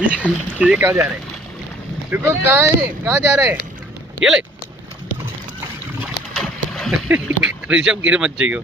ये कहाँ जा रहे हैं? रुको, कहाँ जा रहे हैं? ये ले ऋषभ गिर मत जाइयो।